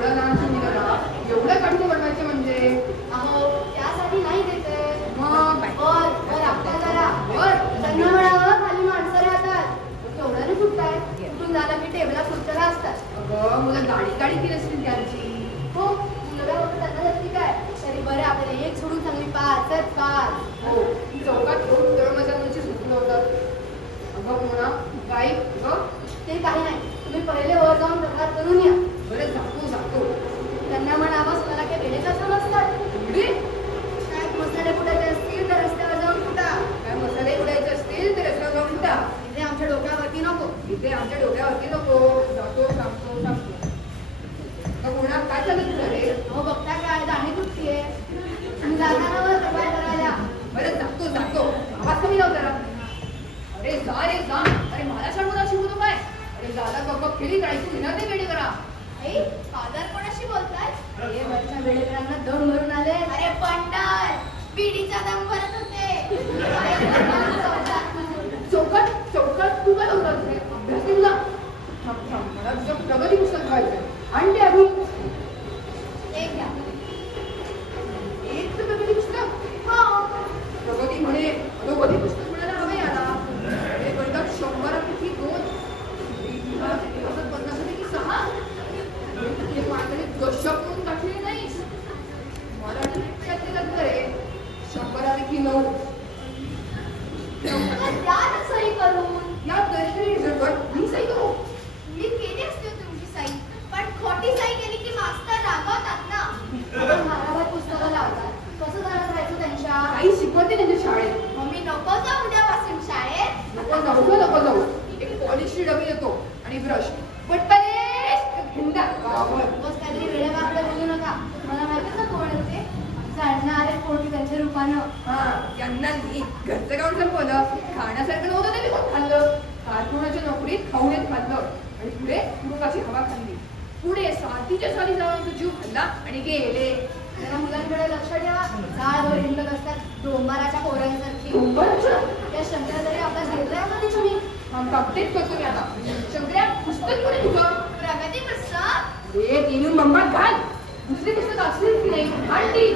एवढा लहान मुलगा एवढं काढून बनवायचे म्हणजे अहो त्यासाठी नाही देते मग वर आपल्या जरा त्यांना म्हणावं खाली माणसं राहतात केवढ्याने सुटताय कुठून झालं की टेबला खुर्च्या असतात अगं मुलं गाडी गाडी केली असतील त्यांची हो मुलगा होतं त्यांना नक्की काय तरी बरं आपल्याला एक सोडून चांगली पाच हो चौकात ठेवून दरवाजाची सुटलं होतं अगं म्हणा काय अगं ते काही नाही तुम्ही पहिले वर जाऊन प्रकार करून या बरं जातो त्यांना म्हणावं स्वतःला काही वेळेच असं नसतात एवढी काय मसाले कुठायचे असतील तर रस्त्यावर जाऊन कुठा काय मसाले उडायचे असतील तर रस्त्यावर जाऊन उठा इथे आमच्या डोक्यावरती नको इथे आमच्या डोक्यावरती नको जातो सांगतो कोणा काय चालू तुझं रे हो बघता काय दाणी कुठतीये तुम्ही जाताना वर प्रकार करायला बरं जातो आवाज कमी लाव जरा अरे जा अरे मला सांगू शिकवतो काय अरे दादा गप्प खेळी जायची विनंती वेळी करा आई फादर कोणाशी बोलताय हे वरच्या वेळेकरांना दम भरून आले अरे पंडाल पिढीचा दम भरत होते चौकात तू काय होतात रे अभ्यास केला मला तुझं प्रगती पुस्तक व्हायचं आणि ते अजून एक घ्या एक तर प्रगती पुस्तक हो प्रगती म्हणे अधोगती पुस्तक म्हणायला हवे याला हे म्हणतात 100पैकी 2 50पैकी 6 हे माणसाने दशक म्हणून टाकले नाही मराठी विद्यार्थी रे 100पैकी 9 त्यात सही करून या दरिद्री रिझल्टवर मी सही करू मी केली असते तुमची सही पण खोटी सही केली की मास्तर रागवतात ना आपण भाराभर पुस्तकं लावतात कसं जाणत राहायचं त्यांच्या काही शिकवते त्यांच्या शाळेत मग मी नको जाऊ उद्यापासून शाळेत नको जाऊ एक पॉलिशची डबी येतो आणि ब्रश पटपले हिंदा गावावर बस काहीतरी वेळेवर आपलं बोलू नका मला माहितीच ना कोण आहे ते जाणणारे कोणी त्यांच्या रूपानं त्यांना मी घरचं गाऊन संपवलं खाण्यासारखं नव्हतं ते मी खूप खाल्लं कारखान्याच्या नोकरीत खाऊन येत खाल्लं आणि पुढे तुरुंगाची हवा खाल्ली पुढे साथीच्या साली जाऊन तो जीव खाल्ला आणि गेले जरा मुलांकडे लक्ष ठेवा झाडवर हिंडत असतात डोंबाराच्या पोरांसारखी या शंकरा तरी अभ्यास घेतलाय कधी तुम्ही तेच करतो मी आता शंकर्या पुस्तक कुठे तुझं प्रगती पुस्तक एक येऊन बंबात घाल दुसरी पुस्तक असलीच की नाही आणली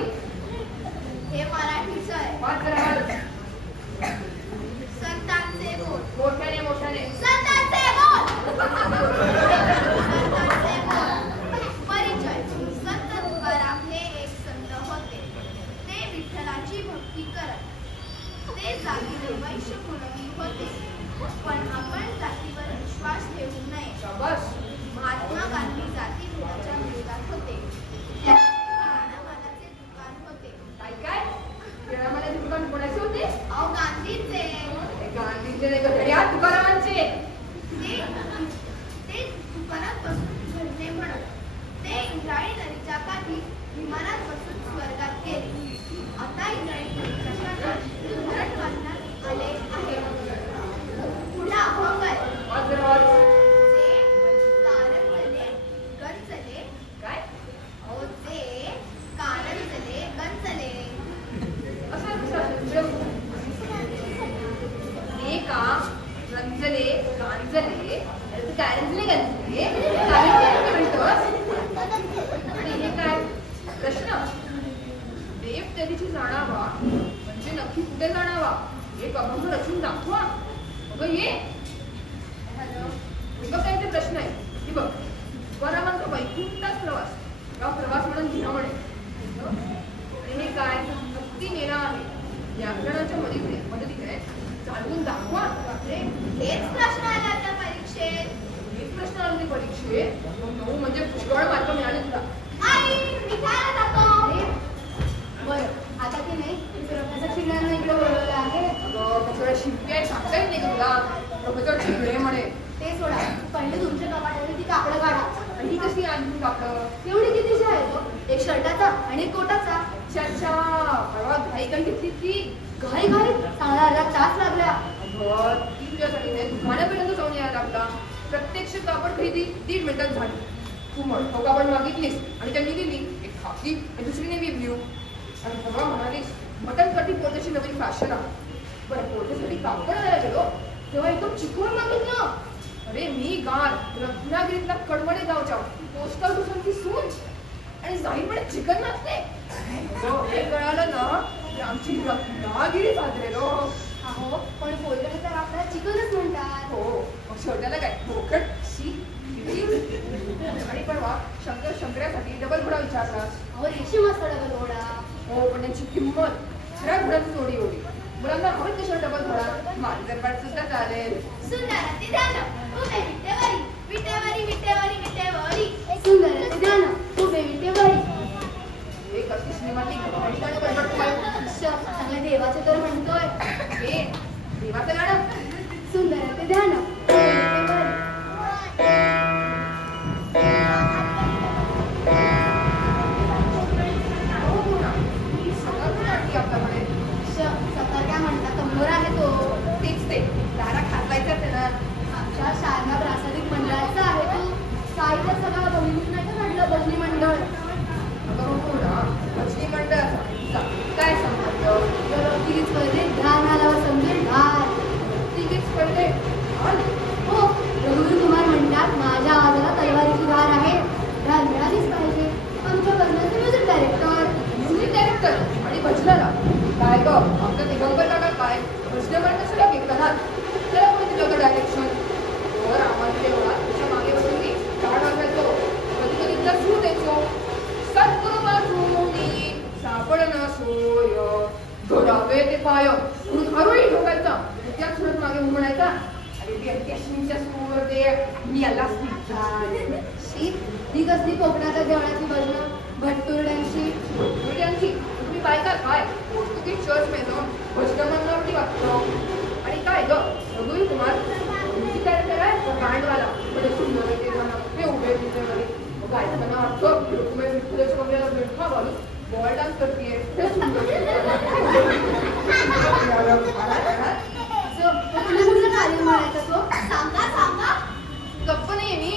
हे मराठीचं आहे वाच जरा वाच. संतांचे बोल मोठ्याने संतांचे बोल संतांचे बोल परिचय संत तुकाराम हे एक संत होते ते विठ्ठलाची भक्ती करत ते जातीने वैश्य कुळवी होते पण आपण जातीवर विश्वास ठेवू नये शाबास महात्मा गांधी जातीभेदाच्या विरोधात होते किराणामालाचे दुकान होते काय किराणामालाचे दुकान कोणाचे होते अहो गांधीचे गांधीचे नाही का या तुकारामांचे ते दुकानात बसून घडणे म्हणत ते इंद्रायणी नदीच्या काठी विमानात बसून स्वर्गात गेले आता इंद्रायणी नदीच्या काठी धरण बांधण्यात आले आहे पुढे अभंग आहे वाच जरा वाच. जे कारंजले गंजले काय अहो जे कारंजले गंजले हे का रंजले गांजले काय रंजले गांजले काय म्हणतोस आणि हे काय प्रश्न देव त्याची जाणावा म्हणजे नक्की कुठे जाणावा एक अभंग रचून दाखवा अगं ये हे बघ काय ते प्रश्न आहे हे बघ तुकारामांचा वैकुंठाच प्रवास किंवा प्रवास म्हणून घ्या म्हणे आणि हे काय भक्ती नेणं आहे व्याकरणाच्या मदतीने चालवून दाखवा बापरे हेच प्रश्न आला त्या परीक्षेत एक प्रश्न आले परीक्षेत 9 म्हणजे पुष्कळ मार्क मिळाले तुला आई मी खायला जातो बरं आता की नाही प्रोफेसर शिंगणांना इकडे बोलवलं आहे अगं शिंपे सांगता येत नाही का तुला प्रोफेसर शिंपे म्हणे ते सोडा पहिले तुमच्या कपाटाने ती कापडं काढा आणि ही कशी आणून टाकलं एवढी कितीची आहे तो एक शर्टाचा आणि एक कोटाचा अच्छा परवा घाई काही घेतली ती घाई घाई चांगला अर्धा तास लागला अगं ती तुझ्यासाठी नाही दुकानापर्यंत जाऊन यायला लागला प्रत्यक्ष कापड खरेदी 1.5 मिनिटात झाली तू म्हण तो कापड मागितलीस आणि त्यांनी दिली एक खाकी आणि दुसरी नेव्ही ब्ल्यू आणि परवा म्हणालीस मटनसाठी पोर्टेची नवीन फॅशन आहे बरं पोर्टेसाठी कापड आणायला गेलो तेव्हा एकदम चिकवून मागितलं अरे मी गार रत्नागिरीतला कडवडे गावच्या पोस्टल दुसऱ्यांची सून आणि साईडमध्ये चिकन नसते. हे कळालं ना की आमची रत्नागिरी साजरेलो. अहो पण बोललं तर आपल्याला चिकनच म्हणतात. हो मग शेवट्याला काय बोकड शी आणि परवा शंकरासाठी डबल घोडा विचारलास. अहो रेशीम असतो डबल घोडा. हो पण त्यांची किंमत खऱ्या घोड्याची जोडी एवढी. मुलांना हवेत कशा डबल घोडा मांजरपाट सुद्धा चालेल. सुंदर ते ध्यान उभे विटेवारी विटेवारी विटेवारी विटेवारी. सुंदर ते ध्यान उभे विटेवारी. हे कसली सिनेमातली गाणी बडबडतोय. चांगल्या देवाचे तर म्हणतोय. हे देवाचं गाणं. सुंदर ते ध्यान उभे विटेवारी. हो ना ही सगळं पण आणली आपल्याकडे. सकाळ काय म्हणतात कंबर आहे तो. तेच ते दारा खाजवायचाच आहे ना. आमच्या शारदा प्रासादिक मंडळाचा आहे तो. साईला सगळा बहिणीत नाही का म्हटलं भजनी मंडळ. अगं हो ना भजनी मंडळाचा काय संबंध. तिकीट स्पर्धेत ध्यान आल्यावर समजेल ढाल. तिकीट स्पर्धेत हो रघुवीर कुमार म्हणतात माझ्या आवाजाला तलवारीची धार आहे. ढाल मिळालीच पाहिजे. आमच्या भजनाचे म्युझिक डायरेक्टर. म्युझिक डायरेक्टर आणि भजनाला काय ग आमच्या दिगंबर काका काय भजन म्हणणं सगळं कीर्तनात त्याला कोणी दिलं होतं डायरेक्शन. वर आम्हाला तेवढा त्याच्या मागे बसून मी झाड वाजायचो. कधी कधी तिला सूर द्यायचो. सद्गुरू वाजूनी सापडणं सोय घोडावे ते पाय म्हणून हरुळी ठोकायचा. त्याच सुरत मागे म्हणायचा अरे ते अत्याशनीच्या सूर ते मी आलाच नाही. शी ही कसली कोकणाच्या देवळाची भजनं भटतुरड्यांची. मुलांची तुम्ही बायका काय पोर्तुगीज चर्च में जाऊन भजन म्हणण्यावरती वागतो. आणि काय ग रघुवीर कुमार म्युझिक डायरेक्टर आहे बँडवाला म्हणजे सुंदर ते गाणं हे उभे तिथे गायकांना वाटतं तुम्ही विठ्ठलाच्या कमरेला बेठा घालून बॉल डान्स करतेय ते सुंदर. असं कुठलं कार्य म्हणायचा तो. सांगा सांगा. गप्प नाही मी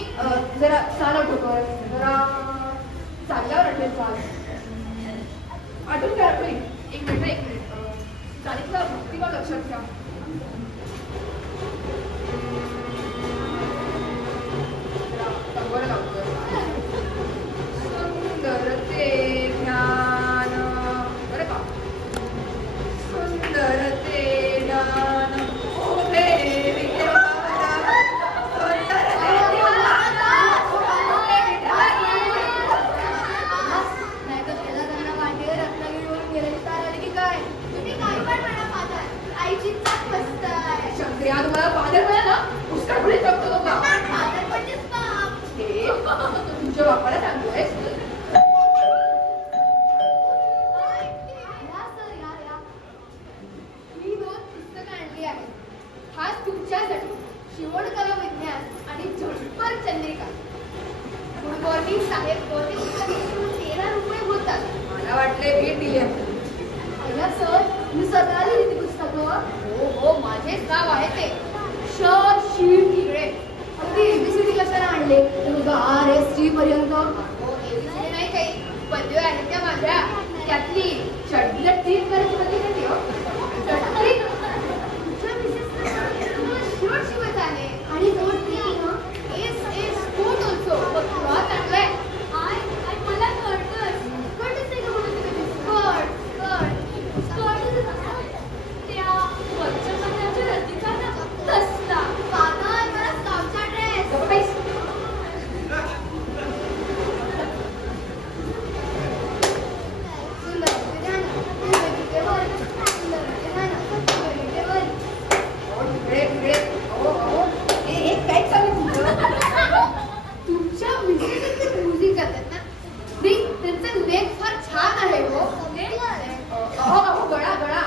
जरा चाल ठोकर जरा चालल्यावर आठवेल चाल आठवून घ्या आठवेल. एक मिनिट चालीतला भक्तिभाव लक्षात घ्या. जरा कंबर लावतोय. सुंदर ते ध्यान बरं का. सुंदर ते ध्यान उभे विठ्ठला. सुंदर ते नाही तर त्याला त्यांना वाटेवर रत्नागिरीवरून गेलेली तार आली की काय. तुम्ही काय पण म्हणा फादर. आईची चाक बसताय. शंकर्या तुम्हाला फादर मिळाला पुष्कळ पुढे जगतो तो का. फादर म्हणजेच बाप. हे तुमच्या बापाला सांगतोय. या सर या. मी 2 पुस्तकं आणली आहेत. खास तुमच्यासाठी शिवणकला विज्ञान आणि झटपट चंद्रिका. गुड मॉर्निंग साहेब. दोन्ही पुस्तके 13 रुपये होतात. मला वाटले भेट दिली आहे. अय्या सर मी स्वतः लिहिली ती पुस्तकं. हो हो माझेच नाव आहे ते. श शीळ किगळे. अगदी एबीसीडी कशाला आणले RST पर्यंत. हो एबीसीडी नाही काही पदव्या आहेत त्या माझ्या. त्यातली चढलीला ट्रीट करायची पद्धत नाही हो. चटणी. तुमच्या मिसेसला शर्ट शिवत आले. आणि नोट केली ना. एस कोट ऑल्सो. तुला चांगलंय. आय मला कळतंच. कळतच नाही का म्हणून तुम्ही स्कर्ट त्या वरच्या मधल्याच्या रतीचा ना तसला. फादर मला स्काउटचा ड्रेस. गप्प बैस. सुंदर ते ध्यान उभे विटेवर. सुंदर ते ध्यान उभे विटेवर. हो तिकडे तिकडे. हो हो हे काय चालू तुमचं. तुमच्या म्युझिक करतात ना. नाही त्यांचा लेख फार छान आहे हो. अहो अहो गळा गळा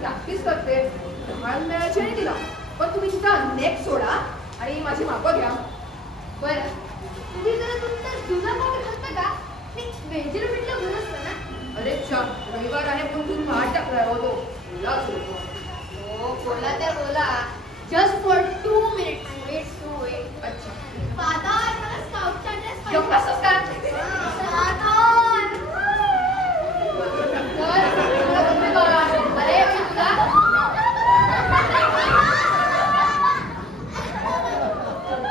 प्रॅक्टिस करते. मान मिळायची नाही तिला. पण तुम्ही तिचा नेक सोडा आणि माझी मापं घ्या. बरं तुम्ही जरा तुमचा जुना कोट घालता का. नाही वेंजर म्हटलं गुण असतं ना. अरे छान रविवार आहे पण तुम्ही वाट टाकलाय हो तो. बोला सोडतो. हो बोला तर बोला. Just for 2 minutes. वेट. अच्छा फादर मला स्काउटचा ड्रेस गप्प बसतोस का? अरे मी तुला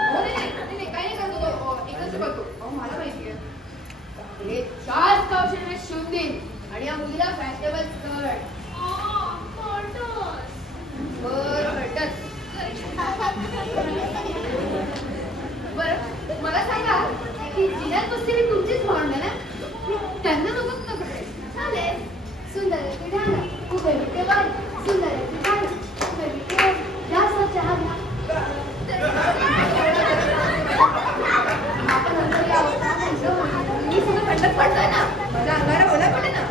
हो, नाही, नाही, नाही, काही नाही करतो तो. एकच करतो. अहो मला माहिती आहे. मुलीला फॅशनेबल स्कर्ट. बरं हटत. बरं मला सांगा की जिन्यात बसलेली तुमचीच भावना ना, त्यांना नको कपडे. चालेल. सुंदर आहे ती ढाला, उभे विटे वाढ. सुंदर आहे ती ढाला, उभे विटे वाढ. जास्त चहा घ्या. आपण नंतर यावं. मी सगळं थंडच पडतोय ना, माझ्या अंगाला बोला पडे ना.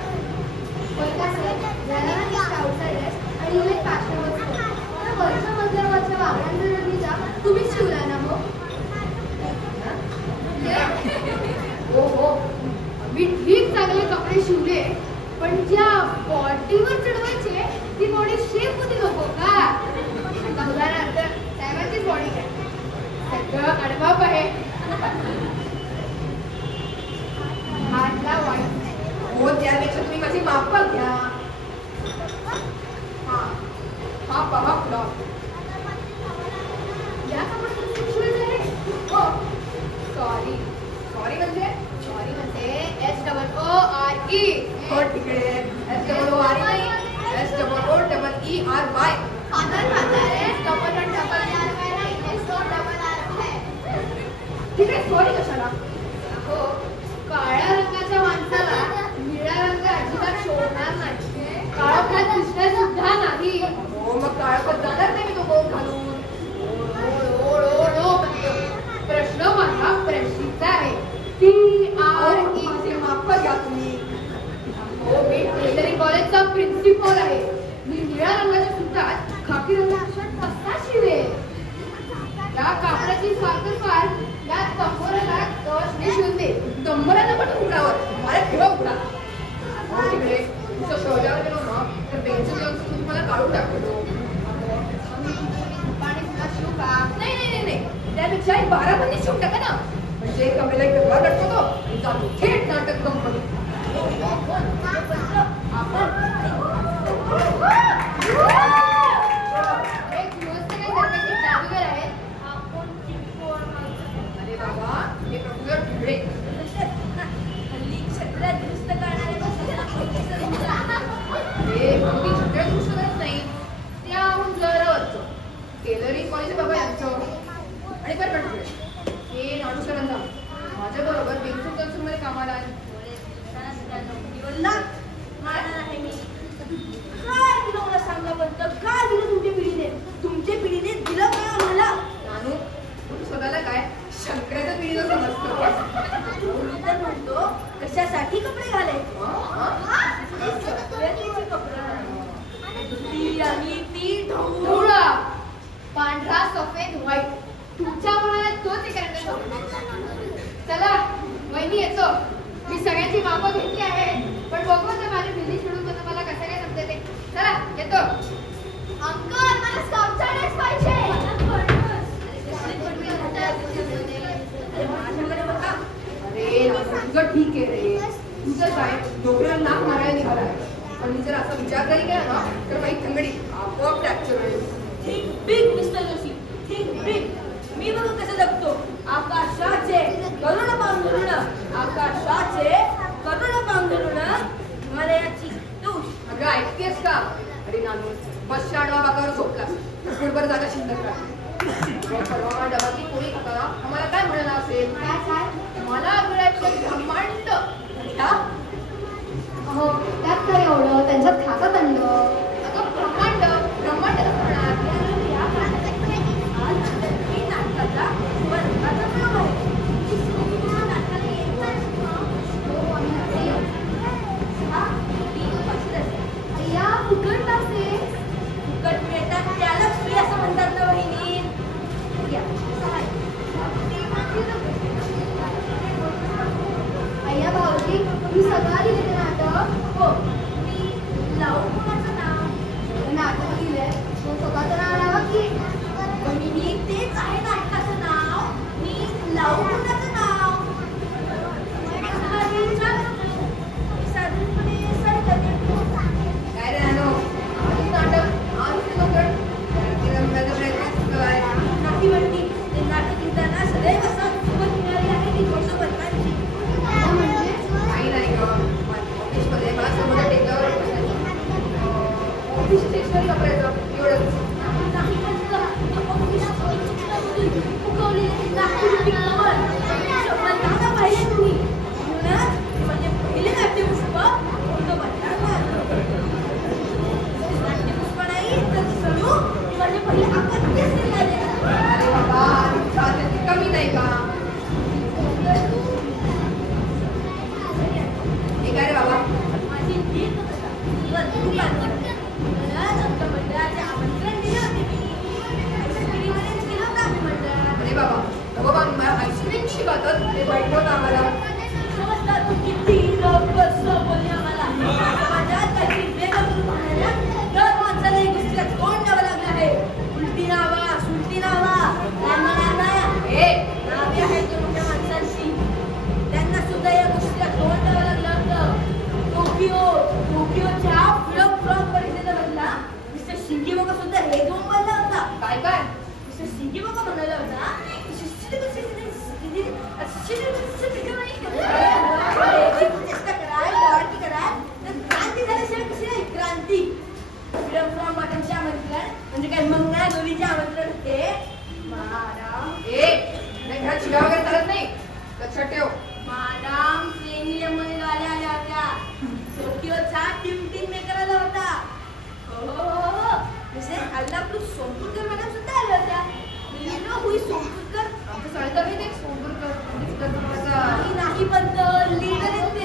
आणि इथे फॅशनेबल स्कर्ट. पण वरच्या मजल्यावरच्या वापरांचा रंगीचा तुम्हीच शिवला ना मग. हो हो, मी ठीक चांगले कपडे शिवले, पण ज्या बॉडीवर चढवायचे ती बॉडी शेप होती नको का? आता उदाहरणार्थ सॅमचीच बॉडी आहे, सगळं अडबाप आहे. हातला वाईट. हो, त्यापेक्षा तुम्ही माझी मापं घ्या. हा पहा फ्लॉप. या कपड्यात शिवायचं आहे. हो सॉरी. सॉरी म्हणजे सॉरी म्हणजे SOORE. हो तिकडे SOORE नाही, SOOREY. फादर म्हातारे डबल नाही, SORRY. तिकडे सॉरी कशाला? हो, काळ्या रंगाच्या माणसाला निळा रंग अजिबात शोभणार नाही. काळोखात दिसणार सुद्धा नाही. हो मग काळपत जाणार नाही मी तो कोट घालून. प्रश्न माझा प्रश्नीचा आहे. माझी मापं घ्या तुम्ही. हो, मी टेलरिंग कॉलेजचा प्रिन्सिपल आहे. मी निळ्या रंगाच्या सुतात खाकी रंगाचा शर्ट कसा शिवेल? या कापडाची फार या कंबोराला कवचने शिवते. कंबराला पण उघडावर मला ठेवा उघडा. हो तिकडे तुमच्या शौर्यावर गेलो ना तर पेन्सिल घेऊन तुम्हाला काढून टाकतो. पाणी तुला शिवू का? नाही, त्यापेक्षा एक 12 बंदी शिवून टाका ना, म्हणजे कमेला एक व्यवहार लटकतो आणि जातो थेट नाटक कंपनी. एक दिवस काय दरम्यानचे जादूगर आहेत. अरे बाबा, हे प्रफुल्ल ढिबळे. हे अगदी सगळ्या दुरुस्त करत नाही, त्याहून जरावरचं टेलरिंग कॉलेज बाबा यांचं. आणि बरं ढिबळे, हे नाडू सरांचा माझ्या बरोबर पेन्सिल कन्सूलमध्ये कामाला आहे. तुमच्या पिढीने दिलं काय आम्हाला? नानू, तू स्वतःला काय शंकराच्या पिढीला समजतो? मी तर म्हणतो कशासाठी कपडे घाले? धुळा, पांढरा सफेद व्हाईट. तुमच्या मनाला तोच एक रंग. चला वहिनी येतो. मी सगळ्यांची मापं घेतली आहे, पण बघू तर माझी बिली सोडून मला कसं काय जमते ते. चला येतो. अंकल, मला स्काउटचा ड्रेस पाहिजे. माझ्याकडे बघा. अरे तुझं ठीक आहे रे, तुझं काय डोक्याला नाक मारायला निघाला आहे, पण मी जर असा विचार जरी केला ना तर माझी थंगडी आपोआप फ्रॅक्चर होईल. Think big mister Joshi, think big. मी बघू कसं जगतो. आकाशाचे करुण पांघरुण, आकाशाचे करुण पांघरुण, हिमालयाची तूष. अगं ऐकतेस का? अरे नानू, बसच्या आडवा बाकावर झोपला, फुटभर जागा शिल्लक राहिली. परवा डबातली पोळी खाताना आम्हाला काय म्हणाला असेल? मला गुळाचं ब्रह्मांड. हो, त्यात काय एवढं? त्यांच्यात खातात अंड. अगं ब्रह्मांड कसं म्हणणार? नाटकाचा वर्गाचा प्रयोग आहे. या फुकट तासे फुकट मिळतात त्यालाच फ्री असं म्हणतात ना वहिनी. अय्या भाऊजी, मी सगळं लिहिले ते नाटक. हो, मी लावू कोणाचं नाव? नाटक लिहिलंय, मग स्वतःचं नाव लावा की. वहिनी, तेच आहे नाटकाचं नाव. मी लावू कोणाचं नाव? साधारणपणे काय रे नानू, आधीच नाटक आधीच लोकं रंगाचा प्रयत्न काय? नाही वहिनी, ते नाटक लिहिताना सदैव सोबत मिळाली आहे ती गोष्ट बनवायची. म्हणजे काही नाही गं, ऑफिसमध्ये मला समोर दाखवत आम्हाला. समजतात तू किती कसं बोलली आम्हाला. समाजात काहीतरी वेगळं करून पाहणाऱ्या दर माणसाला एक गोष्टीला तोंड द्यावं लागलं आहे. उलटी नावा, सुलटी नावा, नाना हे नावे आहेत त्या मोठ्या माणसांची. त्यांना सुद्धा या गोष्टीला तोंड द्यावं लागलं होतं. टोकियोच्या फिल्म फ्रॉम परिषदेमधला मिस्टर शिंगीबोका सुद्धा हे घेऊन बोलला होता. काय मिस्टर शिंगीबोका म्हणाला होता चेष्टा कराल, डवाळकी कराल तर क्रांती झाल्याशिवाय कशी नाही क्रांती. फिल्म फ्रॉम मटनचे आमंत्रण म्हणजे काय मंगळा गौरीचे आमंत्रण होते. नाही घरात शिव्या वगैरे चालत नाही, लक्षात ठेव. मॅडम प्लेनियममध्ये गाड्या आल्या होत्या. टोकियोचा टिम मेकर आला होता. हो जसे अल्लापूर सोमपूरकर मॅडम सुद्धा आल्या होत्या. You know who is सोमपूरकर? आमचं चालतं माहिती आहे सोमपूरकर नाही पण लीडर आहेत ते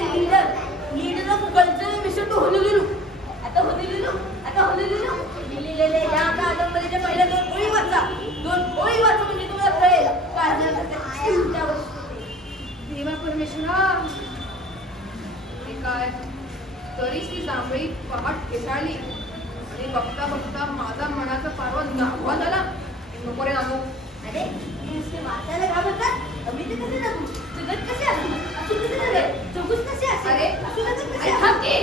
leader of cultural mission to Honolulu. आता होनोलुलू मी लिहिलेले या कादंबरीच्या पहिल्या 2 ओळी वाचा. 2 ओळी वाचा म्हणजे तुम्हाला कळेल काय. देवा परमेश्वरा, हे काय तरीच ती जांभळी पहाट फेसाळली आणि बघता बघता माझा मनाचा पारवा नागवा झाला. नको रे नागू. अरे नुसते वाचायला घाबरतात. मी ते कसे जाऊ जगत कसे असू असू कसे झाले जगूच कसे असे अरे, असू जगत कसे अरे, थांब की.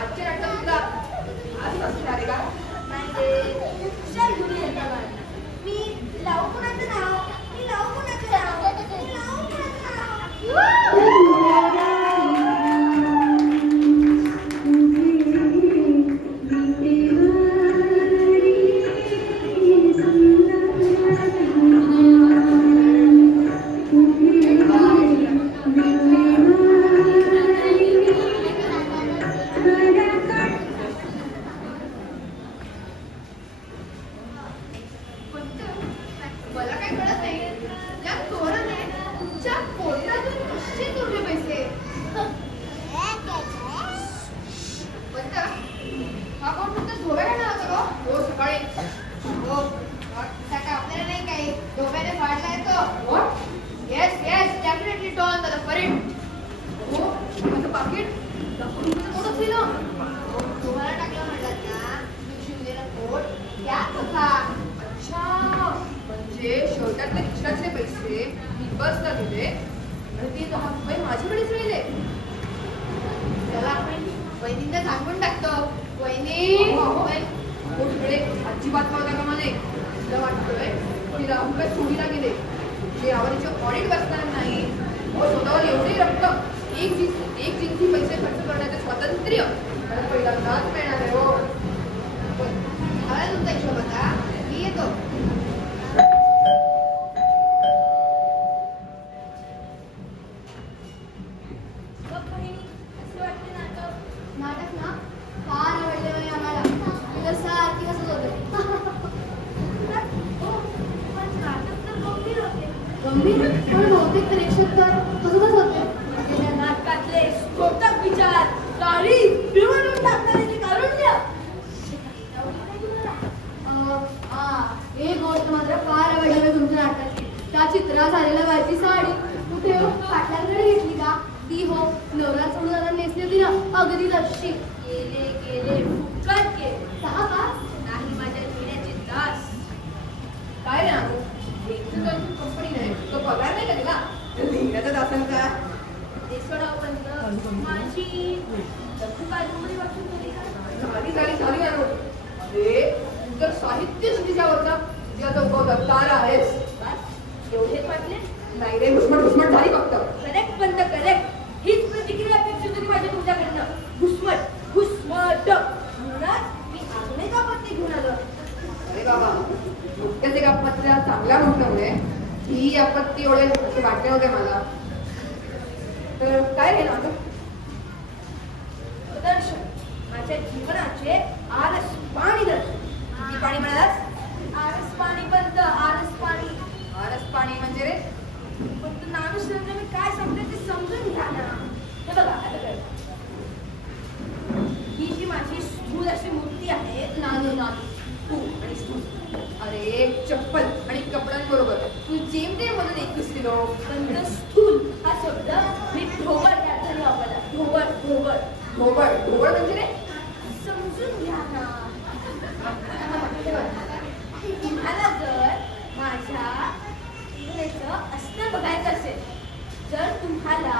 आजचे नाटक सुद्धा आज असणार आहे का? नाही रे हुशार घेऊन येतात मला. मी लावू कोणाचं नाव मी लावू कोणाचं नाव मी लावू कोणाचं नाव. मला काय कळत नाही या चोराने तुमच्या पोटातून कसे चोरले पैसे. पण हा कोण फक्त धोब्याने होता का? हो सकाळी. हो काय आपल्याला नाही काही धोब्याने फाडला येतो. What? Yes definitely don the parade. हो माझं पाकिट ₹10 कोणच दिलं. तुम्हाला टाकलं म्हणतात ना मी शिवलेला कोट त्यात होता. अच्छा, म्हणजे शर्टातले खिशातले पैसे मी बसला दिले आणि ते ₹10 माझ्याकडेच राहिले. त्याला आपण वहिनींना सांगून टाकतो. वहिनी हो तिकडे अजिबात कळता कामा नये. तुला वाटतोय की ₹10 चोरीला गेले जे आवडीचे ऑडिट बसणार नाही. हो स्वतःवर एवढी रक्कम एक जिंकती पैसे खर्च करण्याचे स्वातंत्र्य मला पहिल्यांदाच मिळणार आहे. हो मला तुमचा हिशोब आता मी येतो. बघ बहिणी असे वाटते नाटक. नाटक ना फार आवडले म्हणे आम्हाला. तुझं सारखी हसत होते. हो पण नाटक तर गंभीर होते. गंभीर पण बहुतेक प्रेक्षक तर हसतच होते. गेल्या नाटकातले स्फोटक विचार गाडी पिळवून टाकणारे ते कारुण्य. एक गोष्ट मात्र फार आवडली मी तुमच्या नाटकाची. त्या चित्रात झालेल्या वरची साडी कुठे पाटलांकडे घेतली का? ती हो नवरा सोडून जाताना नेसली होती ना अगदी तशी. गेले फुकट गेले. 6 तास नाही माझ्या घेण्याचे तास. काय रे आणू कंपनी नाही तो पगार नाही का दिला लिहिण्याचाच असेल का? ते सोडावं पण माझी कादंबरी वाचून झाली का? झाली आणू. अरे तू तर साहित्य शिटीच्यावरचा ज्याचा उगवता आहेस. एवढेच वाटले? नाही रे घुसमट झाली फक्त. करेक्ट बंद करेक्ट. हीच प्रतिक्रिया अपेक्षित होती माझ्या तुमच्याकडनं. घुसमट म्हणूनच मी अजूनही आपत्ती घेऊन आलो. अरे बाबा नुकत्याच एक आपत्तीला चांगल्या म्हटल्यामुळे ही आपत्ती एवढे वाटले होते मला. तर काय रे ना दर्शन माझ्या जीवनाचे आरस पाणी दर्शन. किती पाणी म्हणालास? आरस पाणी बंद आरस पाणी. आरस पाणी म्हणजे रे? फक्त नानुसरने मी काय सांगते ते समजून घ्या ना. हे बघा आता काय ही जी माझी स्थूल अशी मूर्ती आहे नानू तू आणि तू. अरे चप्पल आणि कपड्यांबरोबर 36 किलो. पण स्थूल हा शब्द मी ढोबळ या अर्थाने वापरला. ढोबळ ढोबळ ढोबळ ढोबळ म्हणजे रे? समजून घ्या ना. तुम्हाला जर माझ्या वेदनेचं अस्तर बघायचं असेल, जर तुम्हाला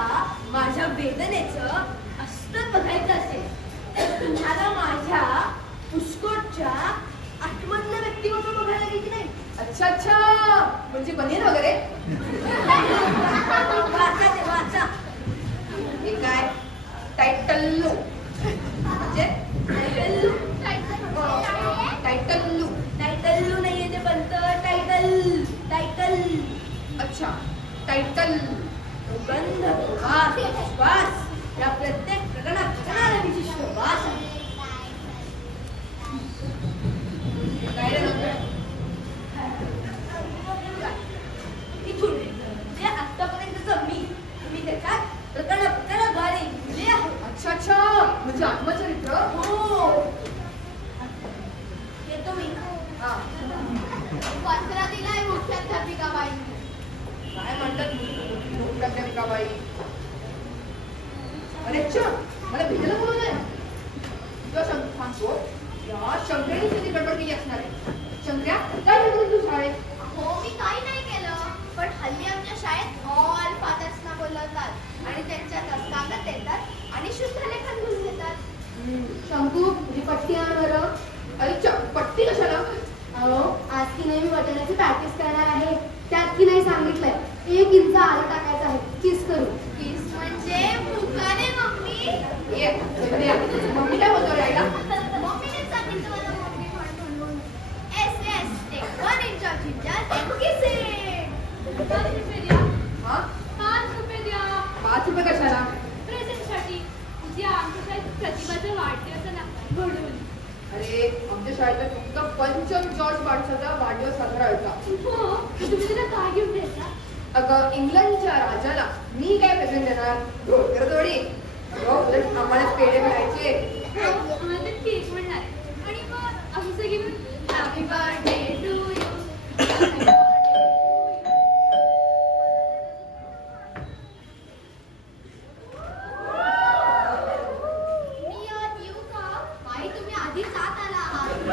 माझ्या वेदनेचं अस्तर बघायचं असेल, तर तुम्हाला माझ्या पुष्कोटच्या आठमधलं व्यक्तिमत्व बघायला लागेल की नाही? अच्छा म्हणजे बनेल वगैरे. वाचा ते वाचा. हे काय? टायटल्लू म्हणजे टायटल्लू टायटल्लू. टायटल्लू नाहीये ते बनतं टायटल. टायटल अच्छा टायटल. गंध वास श्वास या प्रत्येक प्रकरणात क्षणाला विशिष्ट वास आहे. काय रे नंतर? इथून जे आतापर्यंतचं मी त्याच्यात प्रकरणाद्वारे लिहिले आहे. अच्छा म्हणजे आत्मचरित्र. हो येतो मी. हा पत्र दिलाय मुख्याध्यापिकाबाईंनी. काय म्हणतात मुख्याध्यापिकाबाई? अरे अच्छा मला भेटायला बोलवलंय. तुला सांगतो या शंकरेने किती गडबड केली असणार आहे. शंकर्या काय करतो तू शाळेत? हो मी काही नाही केलं, पण हल्ली आमच्या शाळेत ऑल फादर्सना बोलवतात आणि त्यांच्यात कागद देतात आणि शुद्ध लेखन घेऊन घेतात. शंकू तुझी पट्टी आण बरं. अच्छा पट्टी कशाला? अहो आज की नाही मी वटण्याची प्रॅक्टिस करणार आहे. त्यात की नाही सांगितलंय 1 इंच आलं टाकायचं आहे. किस करू. किस म्हणजे मुखाने मम्मी. ये शंकर्या, मम्मी काय बोलतो रे आईला? मम्मीने सांगितलं मला मम्मी म्हणून. Yes take 1 inch of ginger and kiss it. 5 रुपये द्या. हा 5 रुपये द्या. 5 रुपये कशाला? प्रेझेंटसाठी. उद्या आमच्या शाळेत प्रतिभाचा वाढदिवस आहे ना घडून. अरे आमच्या शाळेत फक्त पंचम जॉर्ज बाटचा वाढदिवस साजरा व्हायचा. हो तुम्ही त्याला काय घेऊन द्यायचा? अगं इंग्लंडच्या राजाला मी काय प्रेझेंट देणार? धोतर थोडी. अगं उलट आम्हाला पेढे मिळायचे. आम्हाला ते केक मिळणार आहे. आणि मग असं सगळी मिळून हॅपी बर्थडे टू यू. मी यात येऊ का? बाई तुम्ही आधीच आत आला आहात.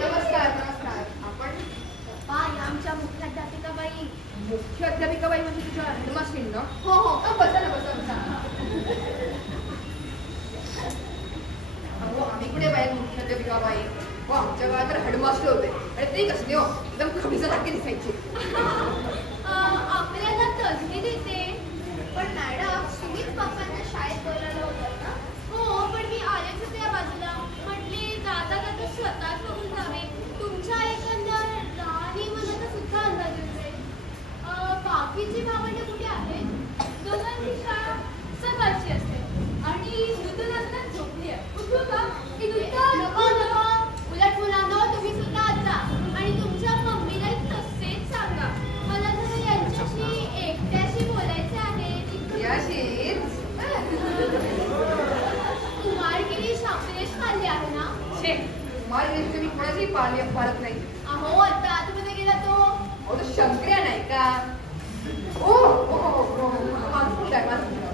नमस्कार नमस्कार. आपण बाई आमच्या मुख्याध्यापिकाबाई. मुख्य अध्यापिकाबाई म्हणजे तुझ्या हेडमास्टर ना? हो हो बसा ना बसा बसा. अहो आम्ही कुठे बाई मुख्य अध्यापिकाबाई? हो आमच्या काळात तर हेडमास्टर होते आणि ते कसले हो एकदम खबीसारखे दिसायचे. आपल्याला तसली देते. पण मॅडम तुम्हीच पप्पांना शाळेत बोलायला होतं ना? हो पण मी आलेच होते या बाजूला. म्हटली जाता जाता स्वतःच बघून जावे. तुमच्या एकंदर राणी मनाचा सुद्धा अंदाज येतोय. बाकीची भावंडे कुठे आहेत? दोघांची शाळा सकाळची असते आणि नूतन असताना झोपली आहे. उठू का? की नूतन? नको नको. उलट मुलांनो तुम्ही सुद्धा आज जा आणि तुमच्या मम्मीलाही तसेच सांगा. मला जरा यांच्याशी एकट्याशी बोलायचे आहे. याशीच कुमारगिरी शास्त्रेश खाल्ली आहे ना? छे मला मी कोणाची पालत नाही. अहो आता आतमध्ये गेला तो. अहो तो शंकर्या नाही का? ओ हो हो हो माझं मुलगा आहे, माझं मुलगा.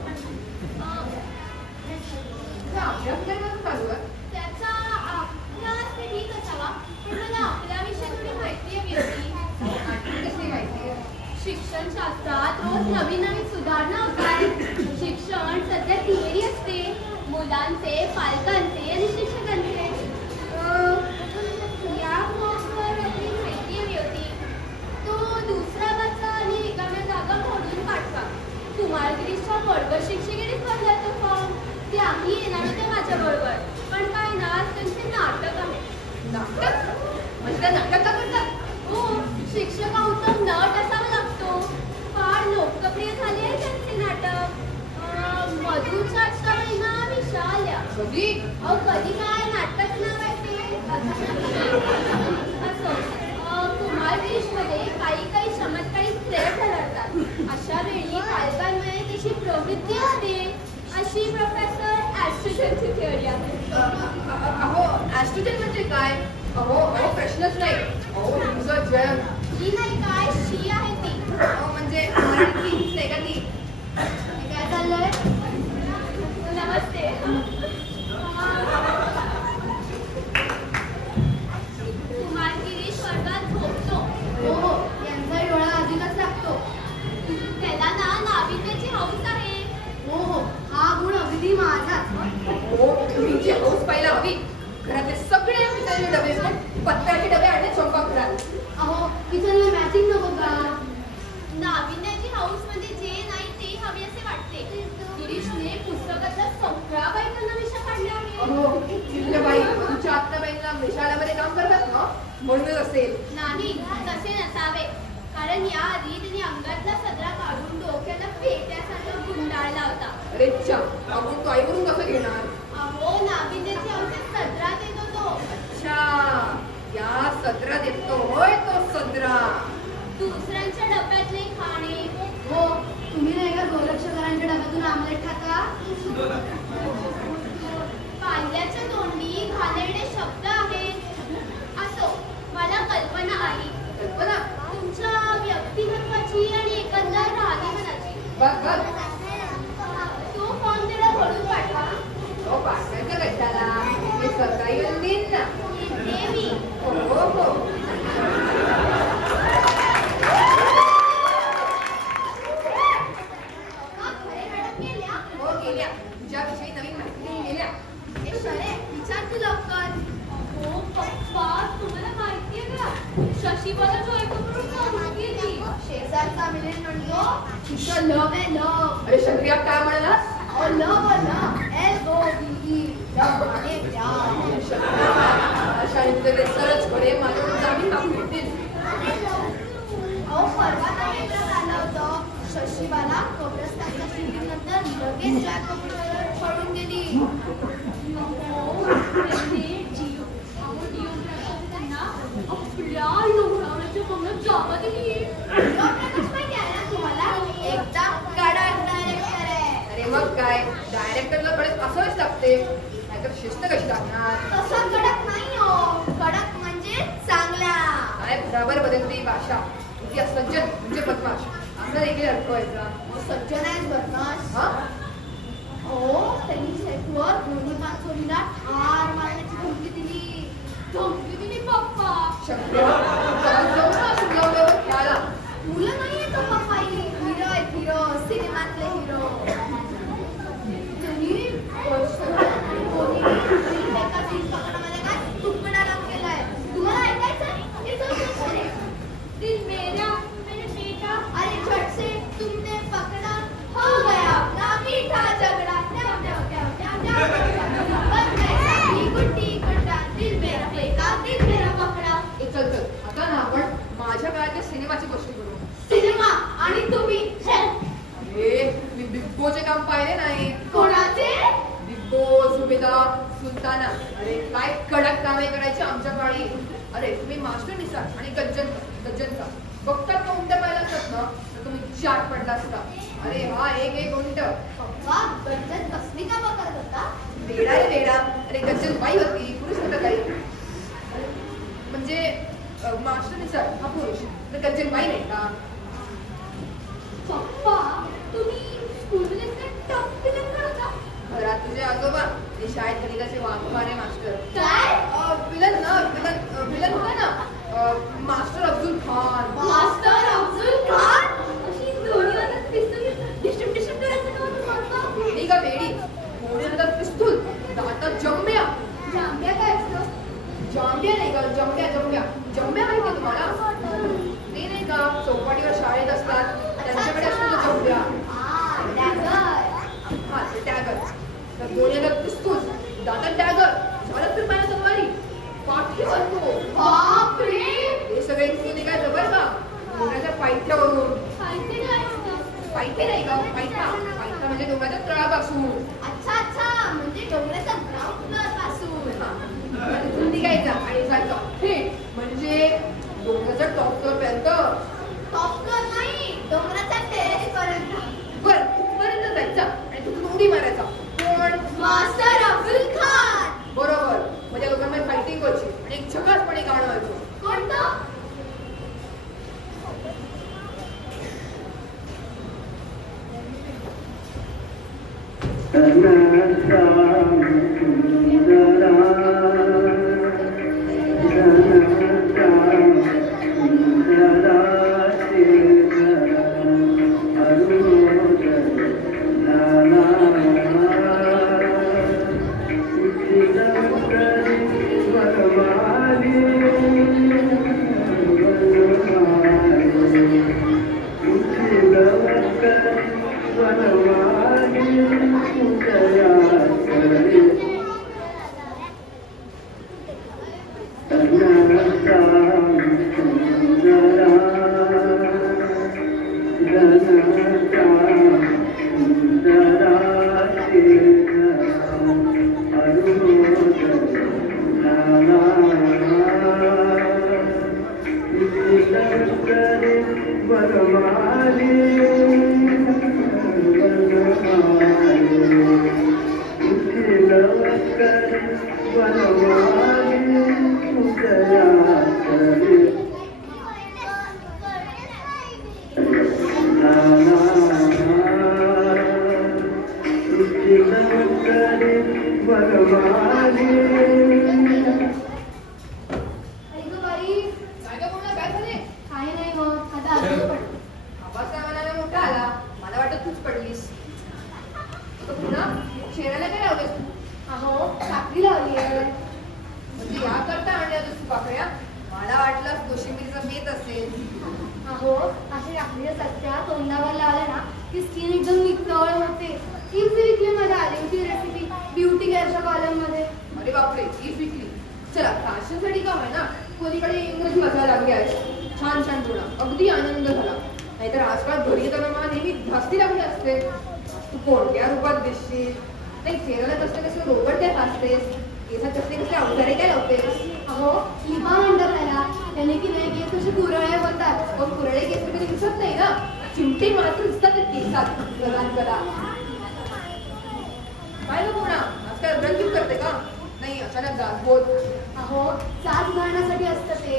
तुझा अभ्यास काय कसं चालू आहे? त्याचा अभ्यास ते ठीक असावा, पण मला आपल्याविषयी थोडी माहिती हवी होती. आणखी कसली माहिती आहे? शिक्षणशास्त्रात रोज नवीन नवीन सुधारणा होतात. शिक्षण सध्या थिअरी असते, मुलांचे, पालकांचे आणि शिक्षकांचे. या फॉर्मवर आपली माहिती हवी होती. तो दुसरा वाचा आणि रिकाम्या जागा भरून पाठवा. कुमारगिरीच्या वर्ग शिक्षिकेनेच भरला तो फॉर्म. त्याही येणार होत्या माझ्याबरोबर. पण काय ना त्यांचे नाटक आहे. नाटक? म्हणजे त्या नाटक का करतात? हो शिक्षक उत्तम नट असावा लागतो. फार लोकप्रिय झाले आहे त्यांचे नाटक. मधुच्या अष्टमीना विशाल्या. कधी? अहो कधी काय नाटकाचं नाव आहे ते. असो कुमारगिरीमध्ये काही चमत्कारिक प्रेम ठरवतात. अशा वेळी पालकांमध्ये त्याची प्रवृत्ती असते अशी प्रोफेसर ॲस्ट्रोजनची थिअरी आहे. अहो ॲस्ट्रोजन म्हणजे काय? अहो प्रश्नच नाही. अहो तुझं जग. ही नाही काय शी आहे ती. नाविन्याची हाऊस मध्ये जे नाही ते हवे असे वाटते. गिरीशने पुस्तकातल्या सगळ्या बायकांना विषय काढले आहे. अहो चिल्लबाई तुमच्या आत्याबाईंना मेशाळ्यामध्ये काम करतात ना म्हणूनच असेल. नाही, तसे नसावे. कारण याआधी त्यांनी अंगातला सदरा काढून डोक्याला फेट्यासारखा गुंडाळला होता. अरे चा आपण तो आईवरून कसं घेणार? अहो, नाविन्याची हौस सदरात येतो तो. अच्छा या सदरात येतो होय तो सदरा. दुसऱ्यांच्या डब्यातले खाणे. हो, तुम्ही नाही का गोरक्षकरांच्या डब्यातून आमलेट खाता? पाल्याच्या तोंडी घालेले शब्द आहेत. असो, मला कल्पना आहे. कल्पना तुमच्या व्यक्तिमत्वाची आणि एकंदर राहणीमानाची. बघ बघ तो फॉर्म त्याला भरून पाठवा. तो पाठवायचं कशाला? मी स्वतः येऊन देईन ना. येते मी. हो हो हो. का खरे मॅडम गेल्या? हो गेल्या तुझ्याविषयी नवीन माहिती गेल्या. ए शरे, विचार तू लवकर. हो पप्पा, तुम्हाला माहितीये का? शशीबाला जो ऐकून गेली. शेजारचा मिलन म्हणतो तिचं लव आहे लव. अरे शक्रिया काय म्हणालास? लव LOVE. लव आणि प्यार. शाळेत सरच कडे माझ्याकडून जामीन मागून घेतील. अहो परवा तर पेपरात आलं होतं. शशीबाला कब्रस्तानच्या शूटिंग नंतर लगेच जॅकपॉट पडून गेली. त्यांना आपल्या लोणावळ्याच्या बंगल्यात जागा दिली. माहिती आहे ना तुम्हाला? एकदा कडक डायरेक्टर आहे. अरे मग काय डायरेक्टरला कडे असावेच लागते नाहीतर शिस्त कशी लागणार? तसा कडक नाही हो. कडक म्हणजे चांगला. काय बरोबर बदलते भाषा. तुझी सज्जन म्हणजे बदमाश असं देखील अडकवायचा. सज्जन आहे बदमाश. हा हो, त्यांनी सेटवर दोन्ही पाचोरीला ठार मारण्याची धमकी दिली. धमकी दिली पप्पा. शक्य सुलभल्यावर खेळाला मुलं नाहीये तो पप्पा. हिरो आहे हिरो. सिनेमातले हिरो. त्यांनी एका सीन पकडामध्ये काय तुकडा लावून केलाय. तुम्हाला ऐकायचं? हे जाऊन रे. दिल मेरा मेरे बेटा. अरे झट से तुमने पकड़ा हो गया अपना मीठा झगड़ा. बन गई साथी गुड्डी गुड्डा. दिल मेरा फेंका दिल मेरा पकड़ा. चल चल आता ना आपण माझ्या काळातल्या सिनेमाची गोष्टी करू. सिनेमा आणि तुम्ही अरे मी बिग बॉसचे काम पाहिले नाही. कोणाचे? बिग बॉस सुभेदार सुलताना. अरे काय कडक कामे करायची आमच्या काळी. अरे तुम्ही मास्टर निसार आणि गज्जनचा बघतात का उंट पाहिला असतात ना तर तुम्ही चाट पडला असता. अरे हा एक उंट पप्पा गंजन कसली का बघत होता? वेडा रे वेडा. अरे गज्जन बाई होती पुरुष होता काही म्हणजे मास्टर निसार हा पुरुष तर गज्जन बाई नाही का? पप्पा तुम्ही स्कूलमध्ये टॉप फिल्म करता? घरात तुझे आजोबा ते शाळेत गणिताचे वाघमारे मास्टर. काय? विलन होता ना मास्टर अब्दुल खान. मास्टर अफजल खान. अशी दोन्ही हातात पिस्तूल डिस्ट्रिब्युशन करायचं का तुम्हाला? वेडी का वेडी. दोन्ही हातात पिस्तूल दातात जम्ब्या. जांभ्या काय असतं? जांभ्या नाही का जम्ब्या माहिती तुम्हाला? ते नाही का चौपाटीवर शाळेत असतात त्यांच्याकडे असतो जम्ब्या. डॅगर. हा ते टॅगर. तर दोन्ही हातात पिस्तूल दातात टॅगर झालं तर पाहिजे तलवारी पाठी असतो. बापरे. हे सगळे तुम्ही काय जबर का डोंगराच्या पायथ्यावरून. माहिती काय असतं? पायथ्या नाही का पायथा म्हणजे डोंगराच्या तळापासून. अच्छा म्हणजे डोंगराच्या ग्राउंड फ्लोअर पासून. तिथून निघायचा आणि जायचं थेट म्हणजे डोंगराच्या टॉप फ्लोअर पर्यंत. टॉप फ्लोअर नाही, डोंगराच्या टेरेस पर्यंत. वर पर्यंत जायचा आणि तिथून उडी मारायचा. कोण? मास्टर अब्दुल खान. बरोबर. म्हणजे लोकांमध्ये फायटिंग व्हायची आणि एक झकासपणे गाणं व्हायचं. कोणतं? आई गं बाई, काय गं पूर्ण काय झाले काही नाही हो, आता आजारी पडलो. आवाज मोठा आला मला वाटत तूच पडलीस अगं पुन्हा शेणाला काय लावलेस तू अहो, साखरी लावली आहे. म्हणजे या करता आणल्या तू पाकळ्या मला वाटलं कोशिंबीरचा बेत असेल अहो, अशी राखीच्या चटक्या तोंडावर लावल्या ना की स्किन एकदम नितळ होते. इझी विकली मध्ये आली होती रेसिपी ब्युटी केअरच्या कॉलम मध्ये. अरे बापरे ही विकली चला फॅशनसाठी का आहे ना कोणीकडे इंग्रजी वाचायला लागली आहे छान छान थोडा अगदी आनंद झाला नाहीतर आजकाल घरी येताना मला नेहमी धास्ती लागली असते तू कोणत्या रूपात दिसशील नाही चेहऱ्याला कसले कसले रोबट देत असतेस केसात कसले कसले अवजारे काय लावतेस अहो, लिपा म्हणतात त्याला. त्याने की नाही केस कसे कुरळे होतात. पण कुरळे केस कधी दिसत नाही ना चिमटे मात्र दिसतात ते केसात लगान करा काय नको ना आजकाल रंगीत करते का नाही अचानक गाजबोध अहो, चाल सुधारण्यासाठी असतं ते.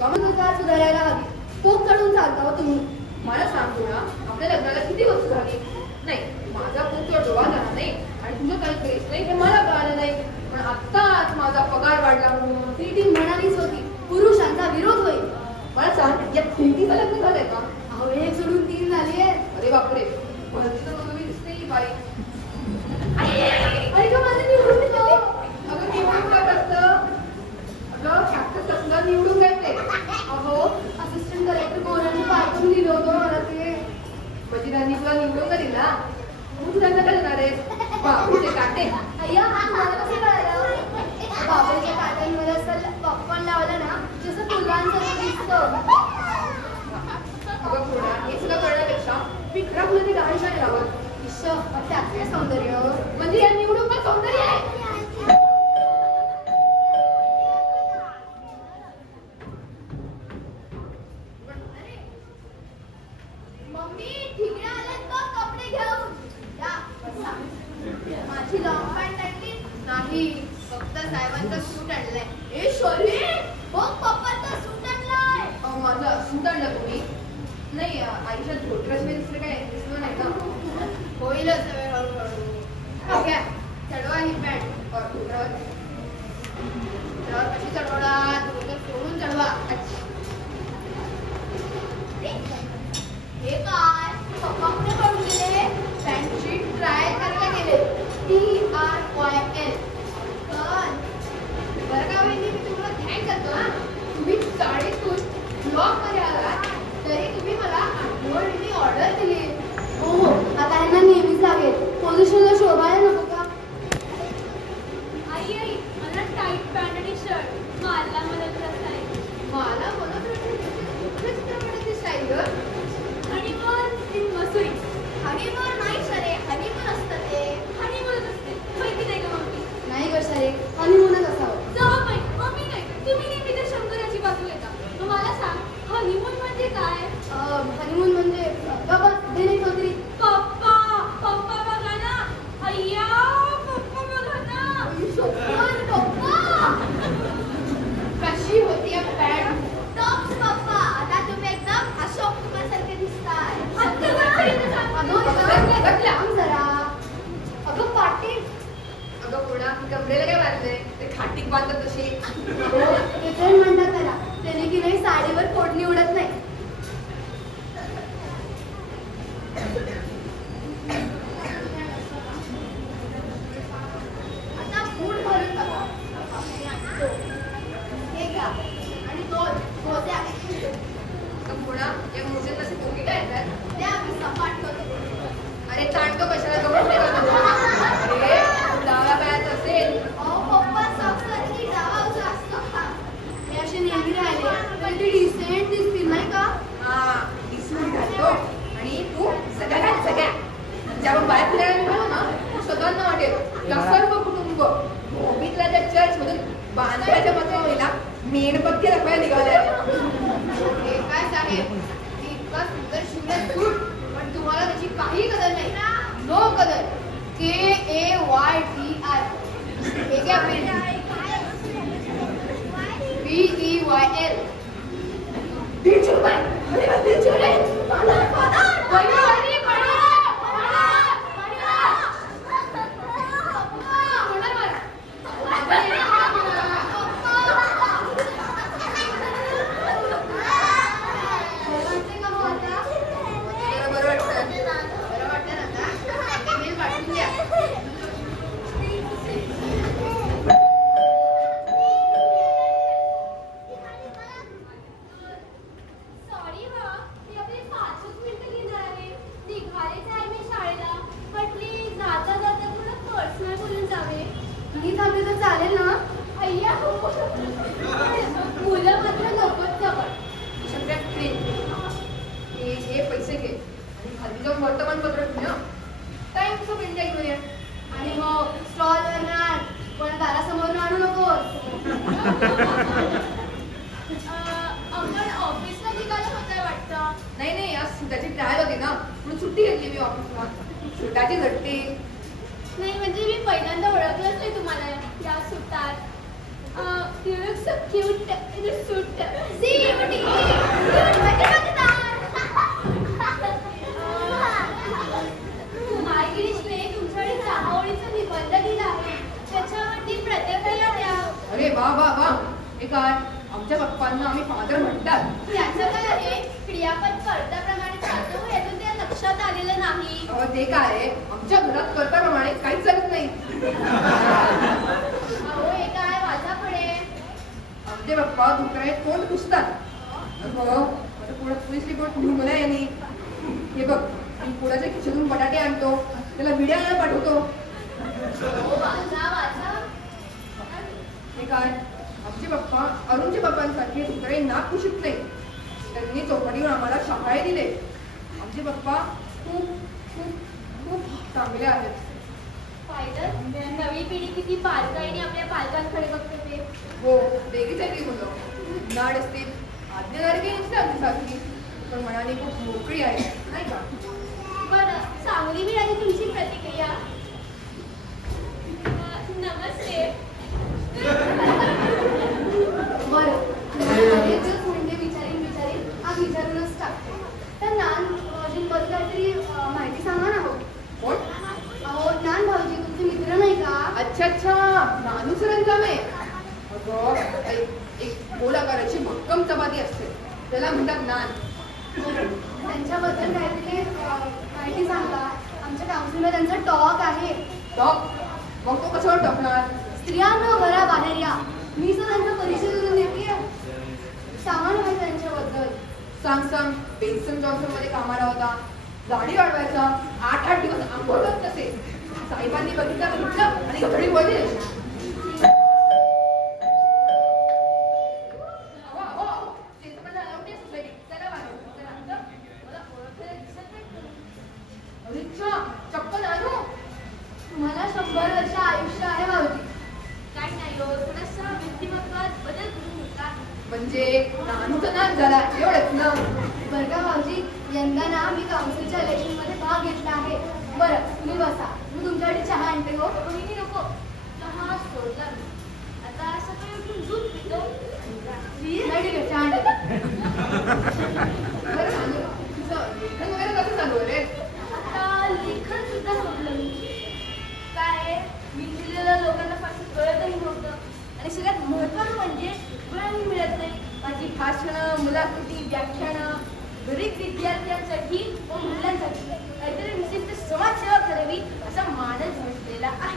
कमन चाल सुधारायला हवी. पोक चढून चालता हो तुम्ही. मला सांगतो ना आपल्या लग्नाला किती वर्ष झाली नाही माझा खूप तुला डोळा झाला नाही आणि तुझं काही क्रेस नाही हे मला कळालं नाही पण आत्ताच माझा पगार वाढला म्हणून ती टीम म्हणालीच होती पुरुषांचा विरोध होईल. मला सांग या थिंटीचं लग्न झालंय का अहो, एक सोडून 3 झाली आहे. अरे बापरे भरती तर तुम्ही दिसते ही बाई अरे गं, माझं निवडून दिलं. अगं निवडून काय असतं अगं फॅक्टर कसलं निवडून काय ते अहो, असिस्टंट कलेक्टर कोणाने पाठवून दिलं होतं मला ते. म्हणजे त्यांनी तुला निवडून का दिला मग तू त्यांना काय देणार आहेस बाबू ते काटे अय्या, तुम्हाला कसं कळालं? बाबूच्या काट्यांमध्ये असं पॉपकॉर्न लावलं ना जसं फुलांचं दिसतं. अगं पूर्णा हे सगळं करण्यापेक्षा विक्रा फुलं ते गाडी काय लावत इश्श, मग त्यात काय सौंदर्य? म्हणजे या निवडून पण सौंदर्य आहे मम्मी ठिकरे आलेत का कपडे घेऊन या बसा. माझी लॉंग पॅन्ट आणली नाही फक्त साहेबांचा सूट आणलाय ए शोले बघ पप्पाचा सूट आणलाय माझं सूट आणलं तुम्ही नाही आईच्या धोत्राशिवाय दुसरं काय दिसलं नाही का होईलच सगळं हळूहळू घ्या चढवा ही पॅन्ट धोत्रावर कशी चढवणार धोतर सोडून चढवा हे काय पप्पा कुठे पडून गेले पॅन्टची ट्रायल करायला गेले TRYL पण बरं का वहिनी मी तुम्हाला थँक करतो हा तुम्ही चाळीतून ब्लॉकमध्ये आलात तरी तुम्ही मला आठवणीने ऑर्डर दिली हो हो, आता ह्यांना नेहमीच लागेल. पोझिशनला शोभायला नको का? आई आई मला टाईट पॅन्ट आणि शर्ट मला मदत करताय मला म्हणत होते कुठल्या चित्रपटाची स्टाईल ग हनीमून इन मसुरी हनीमून नाही सरे हनीमून असतं ते हनीमूनच असते माहिती नाही का मम्मी नाही ग शरे, हनीमूनच असावं. जाऊ बाई मम्मी नाही तुम्ही नेहमी त्या शंकराची बाजू घेता मग मला सांग हनीमून म्हणजे काय हनीमून म्हणजे बाबा दे नाही कोणतरी. पप्पा पप्पा बघा ना अय्या पप्पा बघा ना पण पप्पा कशी होती पॅन्ट टॉप्स पप्पा आता तुम्ही एकदम अशोक कुमार सारखे दिसताय अगं, थांब जरा. अगं पाटील अगं पूर्णा कमरेला काय बांधलंय ते खाटीक बांधत तशी हो, ते तर म्हणतात त्याला. त्याने की नाही साडीवर फोडणी उडत नाही. आता फूड भरून बघा हे घ्या आणि दोन मोज्या अगं पूर्णा या मोजेत असे पोगी काय येतात त्या आम्ही सपाट होतो अरे ताणतो कशाला गवत नाही का अरे डाव्या पायात असेल अहो पप्पा सॉक्ससारखी डावावचा असतो हा हे असे नेहमी राहिले पण ते डिसेंट दिसतील नाही का? हा दिसून घालतो आणि तू सगळ्या घाल सगळ्या जेव्हा बाहेर फिरायला निघालो ना तू सगळ्यांना वाटेल का सर्व कुटुंब भूमीतल्या त्या चर्च मधून बांधवाच्या मतवाईला मेणबत्ती दाखवायला निघाल्या हे काय साहेब ती इतका सुंदर शिवण्यात सूट, पण तुम्हाला त्याची काही कदर नाही. नो कदर. KAYTI. हे घ्या पेन. BEYL. 150 रुपये. अरे वा, 150 रुपये. वहिनी, वहिनी, पळा. वाटते का हो आता? बरं वाटतं ना आता? ते बिल पाठवून द्या. सॉरी हा, मी आपले 5च मिनिटं घेणार आहे. निघालेच आहे मी शाळेला. म्हटली जाता जाता थोडं पर्सनल बोलून जावे. मी थांबले तर चालेल ना? अय्या मुलं मात्र नकोच जवळ. सगळ्यात प्लेन. हे पैसे घे आणि खाली जाऊन वर्तमानपत्र घेऊन या. टाइम्स ऑफ इंडिया घेऊया. आणि हो स्टॉल करणार पण दारासमोर आणू नकोस. आपण ऑफिसला निघालं होतं वाटतं. नाही नाही, आज सुटाची ट्रायल होती ना, म्हणून सुट्टी घेतली मी ऑफिसला. सुटाची झटते. नाही म्हणजे मी पहिल्यांदा ओळखलंच नाही तुम्हाला या सुटात. You look so cute in a suit. See, beauty. माय गिरीशने तुमच्याकडे 6 ओळीचा निबंध दिला आहे. त्याच्यावरती प्रतिक्रिया द्या. अरे वा वा वा. हे काय, आमच्या पप्पांना आम्ही फादर म्हणतात. याचं काय आहे? क्रियापद कर्त्याप्रमाणे चालतो यातून ते लक्षात आलेलं नाही. अहो, ते काय आहे, आमच्या घरात कर्ताप्रमाणे काहीच चालत नाही. अहो हे काय वाचा पुढे. आमचे पप्पा दुकानात कोण पुसतात. आता पुढे पोलीस रिपोर्ट लिहून मला यांनी. हे बघ, मी पुण्याच्या खिशातून बटाटे आणतो, त्याला विड्याला पाठवतो. हो वाचा वाचा. हे काय, आमचे पप्पा अरुणच्या पप्पांसारखे दुसरे नाक पुसत नाही. त्यांनी चौकटीवर आम्हाला शाळे दिले. आमचे पप्पा खूप खूप खूप चांगले आहेत. फायदा नवी पिढी किती बारकाईने आपल्या पालकांकडे बघते ते. हो, वेगळीच आहे ती मुलं. नाड असते, आज्ञाधारकी नसते आमच्यासारखी, पण मनाने खूप मोकळी आहे, नाही का? बरं चांगली मिळाली तुमची प्रतिक्रिया. नमस्ते. बरं एकच म्हणजे विचारीन आज विचारूनच टाकते. तर नान भाऊजींबद्दल काहीतरी माहिती सांगा ना हो. कोण? अहो नान भाऊजी तुमचे मित्र नाही का? अच्छा अच्छा, नानू सरंजामे. अगं, एक गोल आकाराची भक्कम चपाती असते, त्याला म्हणतात नान. त्यांच्याबद्दल काहीतरी माहिती सांगा. आमच्या काउन्सिलमध्ये त्यांचा टॉक आहे. टॉप? मग तो कशावर टॉपणार? स्त्रियांनो घराबाहेर या. मी तर त्यांचा परिचय करून देते. सांगा ना भाई त्यांच्याबद्दल. सांग सांग. बेन्सन जॉन्सन मध्ये कामाला होता, गाडी वाढवायचा, 8 दिवस आंघोळ करत नसे. साहेबांनी बघितलं आणि घडी वळली. चप्पल आणू? तुम्हाला 100 वर्ष आयुष्य आहे भाऊजी. काय नाही हो थोडासा व्यक्तिमत्वात बदल करून होता. म्हणजे नानूचा नाच झाला एवढंच ना. बरं का भाऊजी, यंदा ना मी काउन्सिलच्या इलेक्शनमध्ये भाग घेतला आहे. बरं तुम्ही बसा, मी तुमच्यासाठी चहा आणते हो. बहिणी नको चहा सोडला मी. आता सकाळी उठून दूध पितो. नाही ठीक आहे, चहा आणते. बरं नानू, तुझं लेखन वगैरे कसं चालू आहे रे? आता लेखन सुद्धा सोडलं मी. काय मी लिहिलेलं लोकांना फारसं कळतही नव्हतं. आणि सगळ्यात महत्त्वाचं म्हणजे वेळही मिळत नाही. माझी भाषणं, मुलाखती, व्याख्यानं गरीब विद्यार्थ्यांसाठी व मुलांसाठी काहीतरी विशिष्ट समाजसेवा करावी असा मानस म्हटलेला आहे.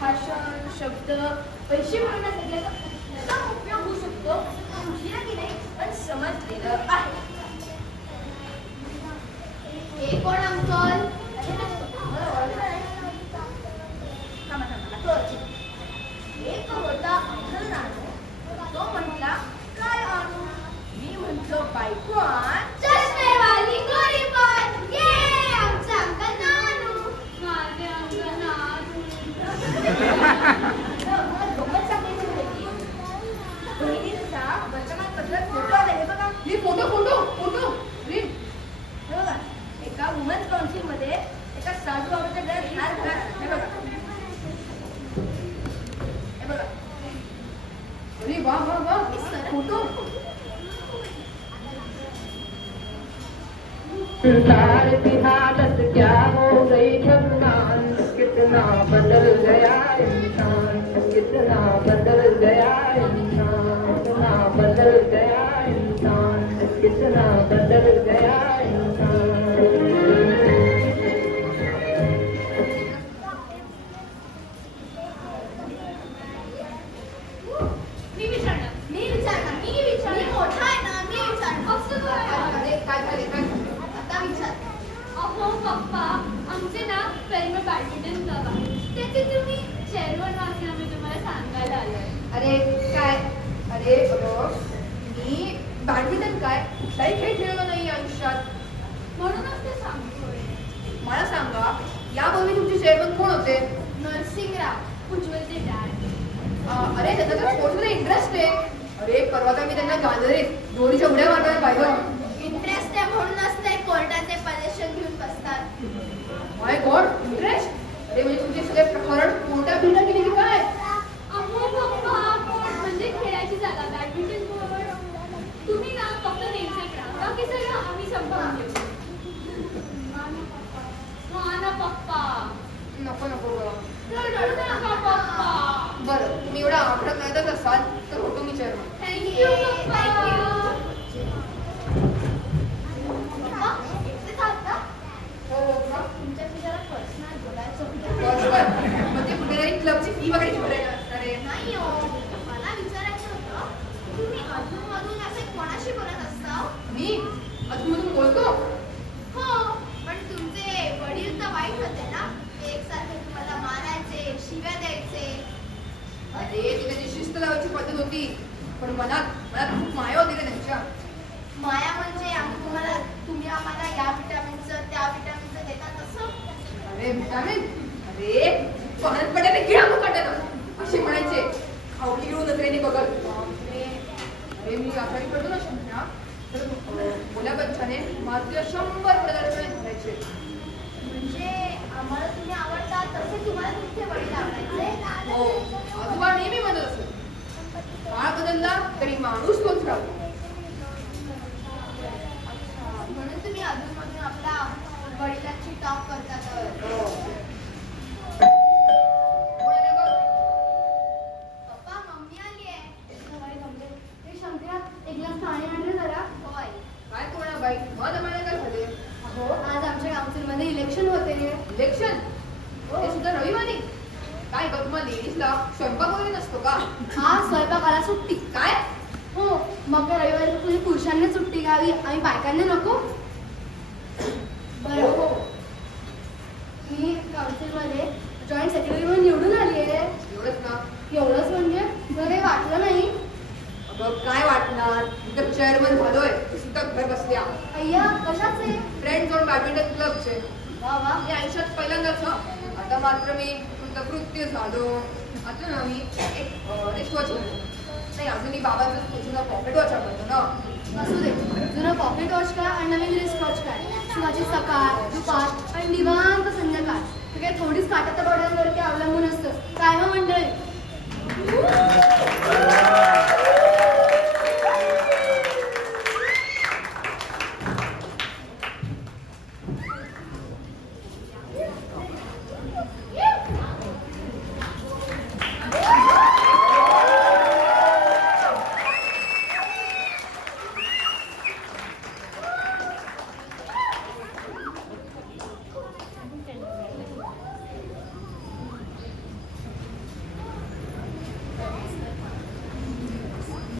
भाषण, शब्द, पैसे मिळवण्यासाठी याचा उत्तम उपयोग होऊ शकतो उशिरा की नाही पण समजलेलं आहे. हे कोण अंकल? एक होता अंकल नानू. तो म्हटला काय आणू? मी म्हटलो बायको आण. चष्मेवाली गोरी पान. ये आमचा अंकल नानू. माझे अंकल नानू. गंमत सांगायची माहिती. बहिणींचा वर्तमानपत्रात फोटो आला हे बघा. हे फोटो फोटो फोटो संसार की हालत क्या हो गई भगवान, कितना बदल गया इंसान, कितना बदल गया इंसान, कितना बदल गया इंसान, कितना बदल गया इंसान. मी विचारणार मी मोठा आहे ना, मी विचारणार. असं काय? अरे काय झाले काय झाले? आता विचार. अहो पप्पा, आमचे ना फेल्म बॅडमिंटन क्लब आहे. त्याचे तुम्ही चेअरमन वाचले आम्ही तुम्हाला सांगायला आलोय. अरे काय अरे अगं मी बॅडमिंटन काय कुठलाही खेळ खेळलो नाही आयुष्यात. म्हणूनच ते सांगतोय. मला सांगा यापूर्वी तुमचे चेअरमन कोण होते? नरसिंगराव, उज्ज्वलचे डॅड. अरे त्याचा तर स्पोर्ट्समध्ये इंटरेस्ट आहे. अरे परवा तर मी त्यांना गाजरे दोरीच्या उड्या मारताना पाहिलं. इंटरेस्ट आहे म्हणूनच ते कोर्टाचे पजेशन घेऊन बसतात. माय गॉड इंटरेस्ट. अरे म्हणजे तुमचे सगळे प्रकरण कोणत्या भिन्न केली की काय? अहो पप्पा, म्हणजे खेळायची जागा बॅडमिंटन कोर्ट. तुम्ही ना फक्त नेमसेट राहा, बाकी सगळं आम्ही सांभाळून घेऊ. हा ना पप्पा. नको नको गं. रडू नका पप्पा. बरं तुम्ही एवढा आग्रह करतच असाल तर होतो मी चेअरमन. थँक्यू पप्पा. पप्पा, एकटेच आहात का? हो हो का? तुमच्याशी जरा पर्सनल बोलायचं होतं. बरोबर. म्हणजे कुठेतरी क्लबची फी वगैरे भरायला असणार आहे. नाही हो, मला विचारायचं होतं, तुम्ही अधूनमधून असे कोणाशी बोलत असता? मी अजून बोलतो. हो, पण तुमचे वडील तर वाईट होते ना? ते एकसारखे तुम्हाला मारायचे, शिव्या द्यायचे. अरे ती त्याची शिस्त लावायची पद्धत होती. पण मनात मनात खूप माया होती रे त्यांच्या. माया म्हणजे तुम्ही आम्हाला या विटामिनचं त्या विटामिनचं देतात तसं? अरे विटामिन अरे पाण्यात पडले ते गिळा मुकाट्यानं असे म्हणायचे. खावली घेऊन नजरेने बघत. बापरे. अरे मी आखाडी पडतो ना शंभरा तर बोल्या बच्चाने माझे 100 पदार्थ घालायचे. म्हणजे आम्हाला तुम्ही आवडता तसे तुम्हाला तुमचे वडील आवडायचे? हो आजोबा नेहमी म्हणत असत काळ बदलला तरी माणूस तोच राहतो. म्हणून तुम्ही अधूनमधून आपल्या वडिलांची टॉक करता तर. कोणाला बघ. पप्पा, मम्मी आली आहे. हे शंकरा एक ग्लास पाणी आणलं जरा. होय. काय कोणा बाई मग आम्हाला काय झाले? हो आज आमच्या काउन्सिलमध्ये इलेक्शन होते. इलेक्शन हे सुद्धा रविवारी. काय बघ मग लेडीजला स्वयंपाक वगैरे नसतो का? हा स्वयंपाकाला सुट्टी. काय हो मग काय रविवारी तुम्ही पुरुषांनी सुट्टी घ्यावी आणि बायकांनी नको? बरं हो मी काउन्सिलमध्ये जॉईंट सेक्रेटरी म्हणून निवडून आली आहे. एवढंच ना? एवढंच म्हणजे जर काही वाटलं नाही. अगं काय वाटणार इथं चेअरमन झालोय ते सुद्धा घर बसल्या. अय्या कशाचे? फ्रेंड्स ऑन बॅडमिंटन क्लबचे. वा वा. मी आयुष्यात पहिल्यांदाच ना. आता मात्र मी कृत्य झालो. आता ना मी एक रिश्वत झालो. नाही अजूनही बाबांचं जुना पॉकेट वॉच आवडतो ना. असू दे जुनं पॉकेट वॉच काय आणि नवीन रिस्ट वॉच काय. माझी सकाळ दुपार आणि निवांत संध्याकाळ हे काय थोडीच काटाच्या डोळ्यांवरती अवलंबून असतं काय मग मंडळी.